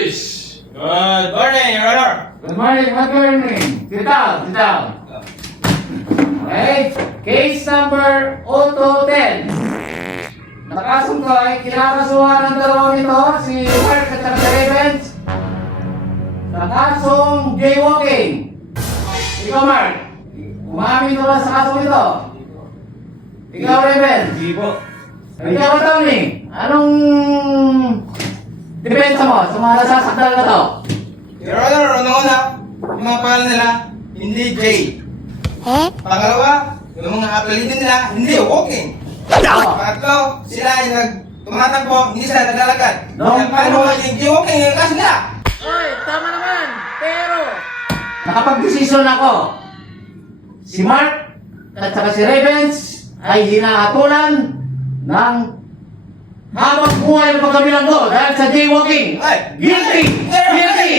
Boys! Good morning, Your Honor! Good morning, good morning. Sit down, sit down. Okay, case number 010. Nakasong ko ay kinakasuhan ng dalawang ito, si Mark at saka si Revens. Sa kasong jaywalking. Ikaw, Mark, umamin ka ba sa kasong ito? Ikaw, Revens. Hindi po. Ikaw, Tony, anong depensa mo sa mga nasasakdal na to? Your Honor, una-una, yung mga pangalan nila, hindi Jay. Pangalawa, yung mga apelido nila, hindi walking. Pangatlo, sila ay tumatakbo, hindi sila naglalakad. No. Kaya paano maging jaywalking yung kaso nila? Oy, tama naman, pero nakapag-desisyon ako. Si Mark at saka si Revens ay hinahatulan ng habang buhay ng pagkabilang ko dahil sa jaywalking. Ay! Guilty! Ay! Guilty!